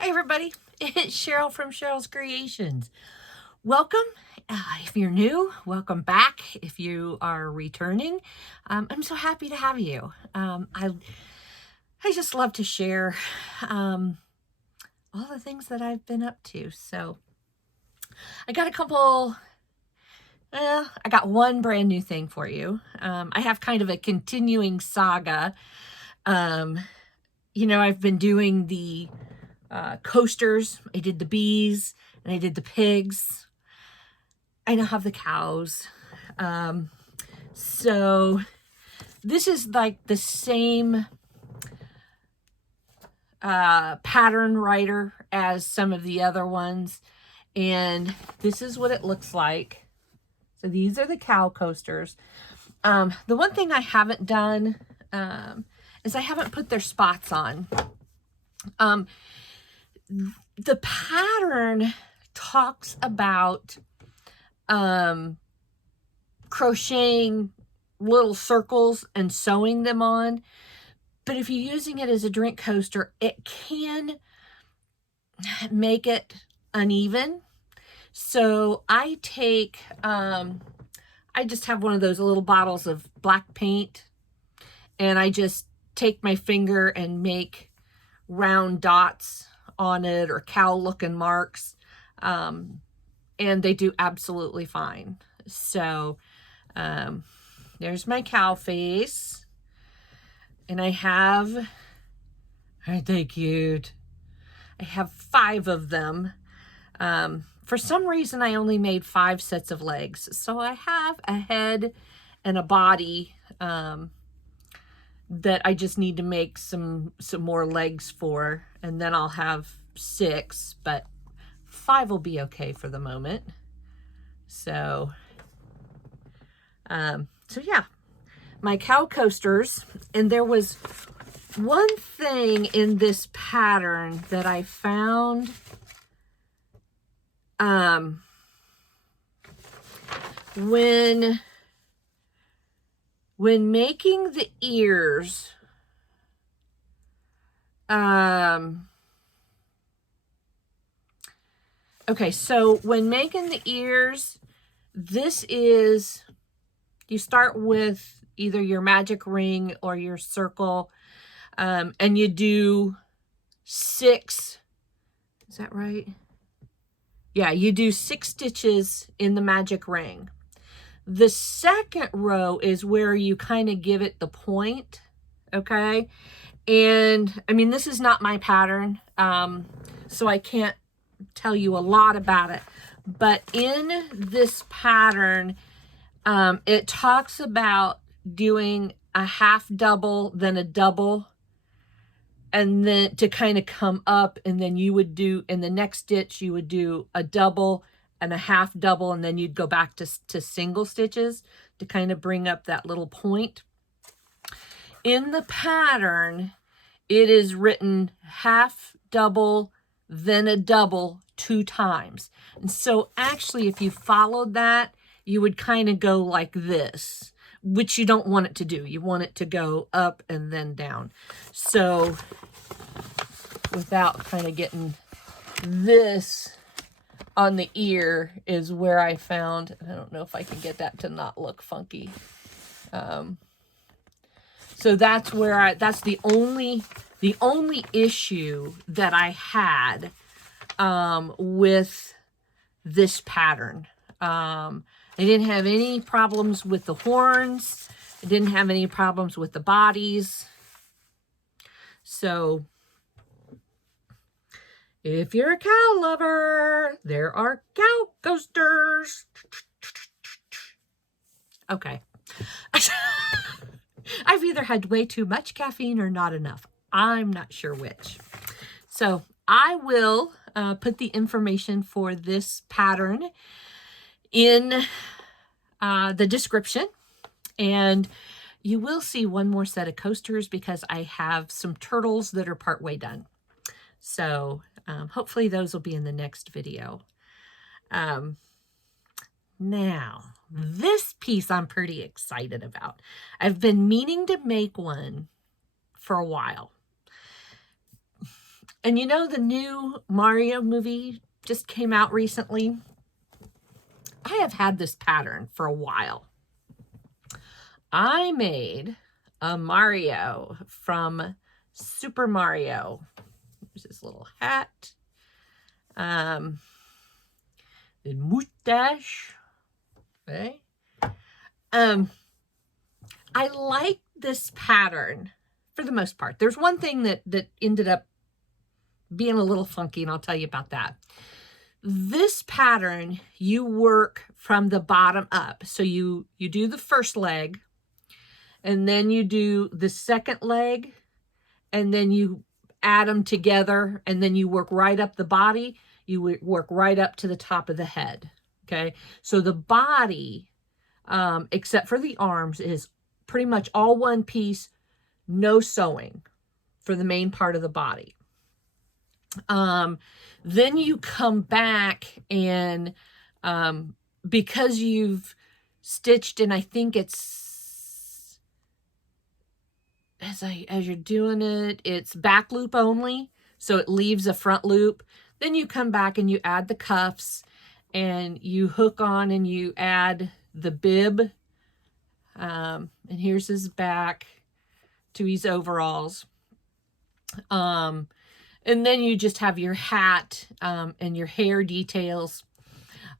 Hi everybody, it's Cheryl from Cheryl's Creations. Welcome. If you're new, welcome back. If you are returning, I'm so happy to have you. I just love to share all the things that I've been up to. So I got I got one brand new thing for you. I have kind of a continuing saga. I've been doing the coasters. I did the bees and I did the pigs. I now have the cows. So this is like the same pattern writer as some of the other ones. And this is what it looks like. So these are the cow coasters. The one thing I haven't done is I haven't put their spots on. The pattern talks about crocheting little circles and sewing them on, but if you're using it as a drink coaster, it can make it uneven. So I take I just have one of those little bottles of black paint, and I just take my finger and make round dots on it, or cow looking marks, and they do absolutely fine. So there's my cow face, and aren't they cute? I have 5 of them. For some reason I only made 5 sets of legs, so I have a head and a body that I just need to make some more legs for, and then I'll have 6, but 5 will be okay for the moment. So yeah, my cow coasters. And there was one thing in this pattern that I found when making the ears. Okay, so when making the ears, this is, you start with either your magic ring or your circle, and you do 6, is that right? Yeah, you do 6 stitches in the magic ring. The second row is where you kind of give it the point, okay? And I mean, this is not my pattern, so I can't tell you a lot about it. But in this pattern, it talks about doing a half double, then a double, and then to kind of come up, and then you would do, in the next stitch, you would do a double and a half double, and then you'd go back to single stitches to kind of bring up that little point. In the pattern, it is written half double, then a double 2 times. And so actually, if you followed that, you would kind of go like this, which you don't want it to do. You want it to go up and then down. So without kind of getting this on the ear is where I found, I don't know if I can get that to not look funky. So that's where that's the only issue that I had with this pattern. I didn't have any problems with the horns. I didn't have any problems with the bodies. So if you're a cow lover, there are cow coasters. Okay. I've either had way too much caffeine or not enough. I'm not sure which. So I will put the information for this pattern in the description, and you will see one more set of coasters because I have some turtles that are partway done. So hopefully those will be in the next video. Now, this piece I'm pretty excited about. I've been meaning to make one for a while. And you know, the new Mario movie just came out recently. I have had this pattern for a while. I made a Mario from Super Mario. There's this little hat. The mustache. Okay. I like this pattern for the most part. There's one thing that ended up being a little funky, and I'll tell you about that. This pattern, you work from the bottom up. So you do the first leg, and then you do the second leg, and then you add them together, and then you work right up the body. You work right up to the top of the head. Okay, so the body, except for the arms, is pretty much all one piece, no sewing for the main part of the body. Then you come back and, because you've stitched, and I think it's, as you're doing it, it's back loop only. So it leaves a front loop. Then you come back and you add the cuffs, and you hook on and you add the bib. And here's his back to his overalls. And then you just have your hat, and your hair details.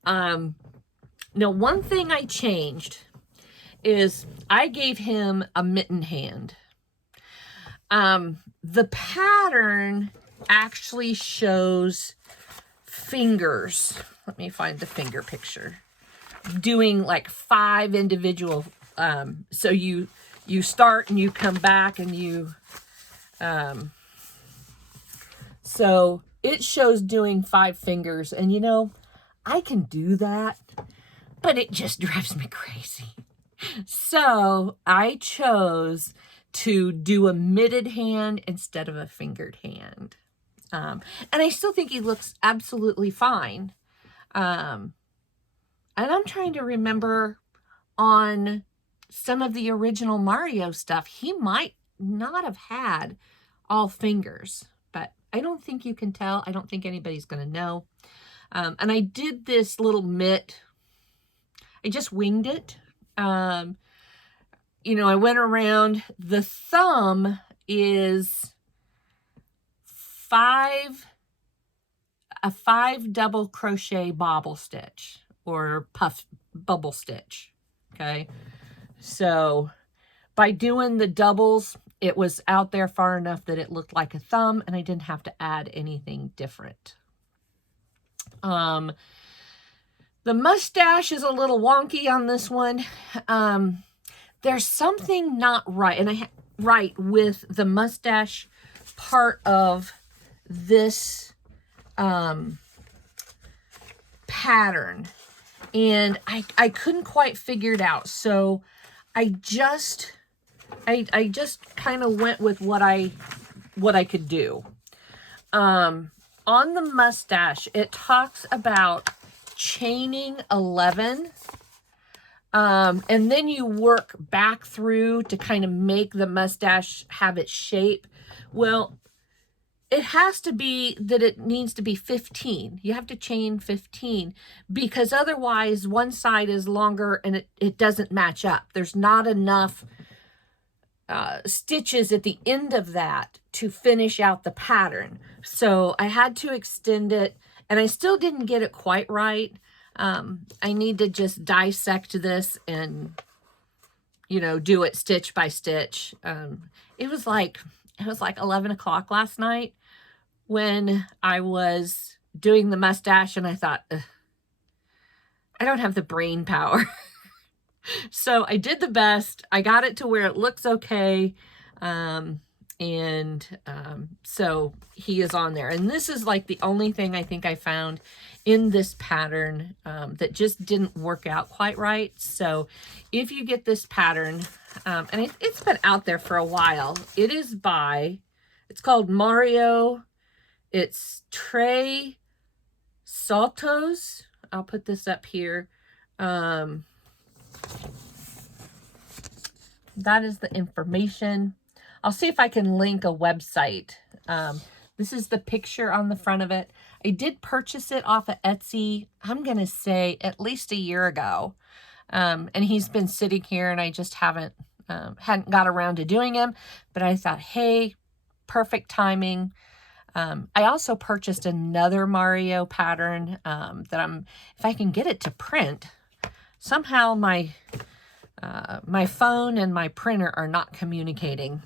Now, one thing I changed is I gave him a mitten hand. The pattern actually shows fingers. Let me find the finger picture. Doing like 5 individual. So you start and you come back and you, so it shows doing 5 fingers. And you know, I can do that, but it just drives me crazy. So I chose to do a mitted hand instead of a fingered hand. And I still think he looks absolutely fine. And I'm trying to remember, on some of the original Mario stuff, he might not have had all fingers, but I don't think you can tell. I don't think anybody's going to know. And I did this little mitt. I just winged it. You know, I went around. The thumb is a 5 double crochet bobble stitch, or puff bubble stitch. Okay. So by doing the doubles, it was out there far enough that it looked like a thumb, and I didn't have to add anything different. The mustache is a little wonky on this one. There's something not right, and right with the mustache part of this pattern, and I couldn't quite figure it out. So I just kind of went with what I could do. On the mustache, it talks about chaining 11. And then you work back through to kind of make the mustache have its shape. Well, it has to be that it needs to be 15. You have to chain 15, because otherwise one side is longer and it doesn't match up. There's not enough stitches at the end of that to finish out the pattern. So I had to extend it, and I still didn't get it quite right. I need to just dissect this and, you know, do it stitch by stitch. It was like 11 o'clock last night when I was doing the mustache, and I thought, I don't have the brain power. So I did the best. I got it to where it looks okay. So he is on there. And this is like the only thing I think I found in this pattern that just didn't work out quite right. So if you get this pattern, and it's been out there for a while, it is it's called Mario. It's tressaltos. I'll put this up here. That is the information. I'll see if I can link a website. This is the picture on the front of it. I did purchase it off of Etsy, I'm going to say at least a year ago. And he's been sitting here and I just hadn't got around to doing him. But I thought, hey, perfect timing. I also purchased another Mario pattern that if I can get it to print, somehow my phone and my printer are not communicating.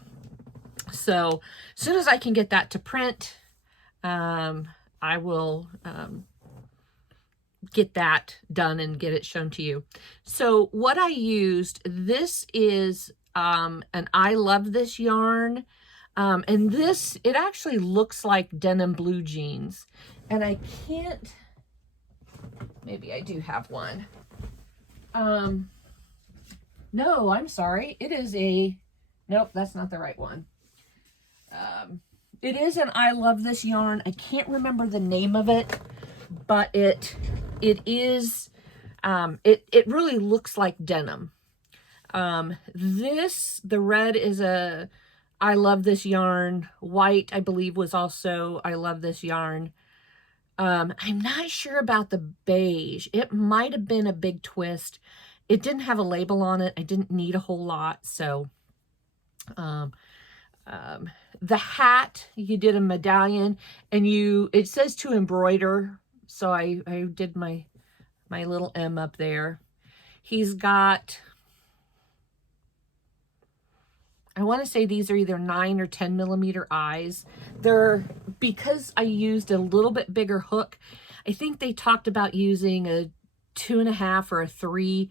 So as soon as I can get that to print, I will get that done and get it shown to you. So what I used, this is an I Love This yarn. And this, it actually looks like denim blue jeans. And I can't, maybe I do have one. No, I'm sorry. It is nope, that's not the right one. It is an I Love This yarn. I can't remember the name of it, but it is, it really looks like denim. The red is a I Love This yarn. White, I believe, was also I Love This yarn. I'm not sure about the beige. It might have been a big twist. It didn't have a label on it. I didn't need a whole lot. So, the hat, you did a medallion and it says to embroider. So I did my little M up there. He's got, I want to say these are either 9 or 10 millimeter eyes. Because I used a little bit bigger hook, I think they talked about using a 2.5 or a 3.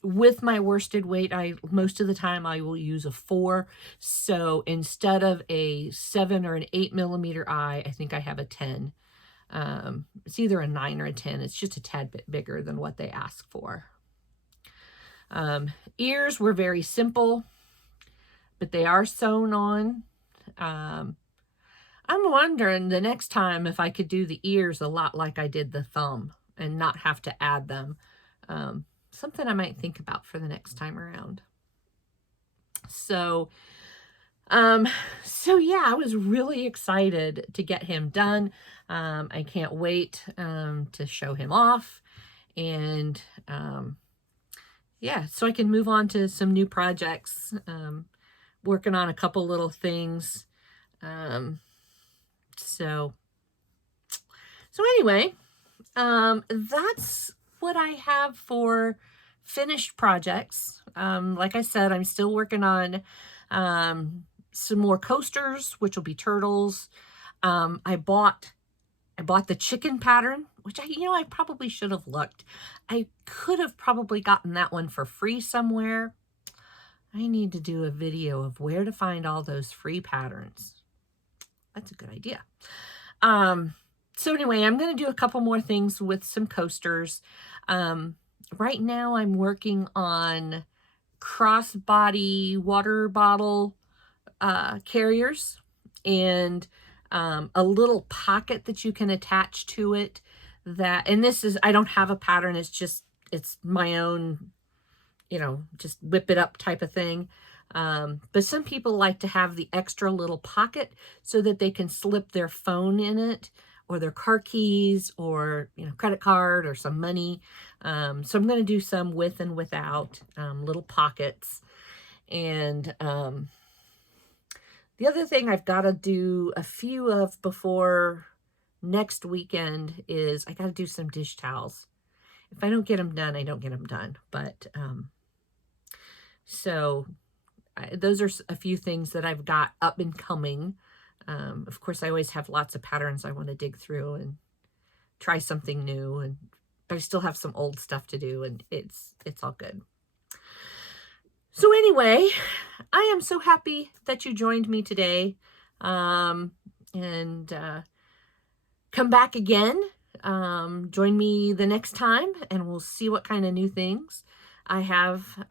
With my worsted weight, most of the time I will use a 4. So instead of a 7 or an 8 millimeter eye, I think I have a 10. It's either a 9 or a 10. It's just a tad bit bigger than what they ask for. Ears were very simple, but they are sewn on. I'm wondering the next time if I could do the ears a lot like I did the thumb and not have to add them. Something I might think about for the next time around. So yeah, I was really excited to get him done. I can't wait to show him off. And yeah, so I can move on to some new projects. Working on a couple little things. So anyway, that's what I have for finished projects. Like I said, I'm still working on some more coasters, which will be turtles. I bought the chicken pattern, which I probably should have looked. I could have probably gotten that one for free somewhere. I need to do a video of where to find all those free patterns. That's a good idea. So anyway, I'm going to do a couple more things with some coasters. Right now I'm working on crossbody water bottle carriers and a little pocket that you can attach to it. And this is, I don't have a pattern. It's my own, just whip it up type of thing. But some people like to have the extra little pocket so that they can slip their phone in it, or their car keys, or credit card, or some money. So I'm going to do some with and without little pockets. And the other thing I've got to do a few of before next weekend is I got to do some dish towels. If I don't get them done, I don't get them done. But those are a few things that I've got up and coming. Of course, I always have lots of patterns I want to dig through and try something new, but I still have some old stuff to do, and it's all good. So anyway, I am so happy that you joined me today, and come back again. Join me the next time, and we'll see what kind of new things I have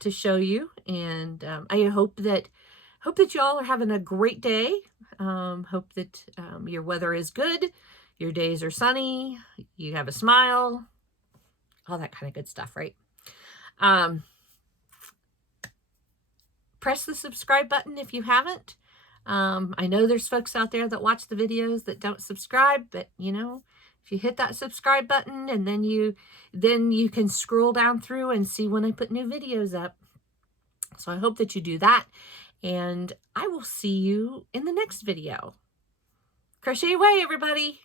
to show you. And I hope that y'all are having a great day. Hope that your weather is good, your days are sunny, you have a smile, all that kind of good stuff, right? Press the subscribe button if you haven't. I know there's folks out there that watch the videos that don't subscribe, but you know, if you hit that subscribe button and then you can scroll down through and see when I put new videos up. So I hope that you do that, and I will see you in the next video. Crochet away, everybody.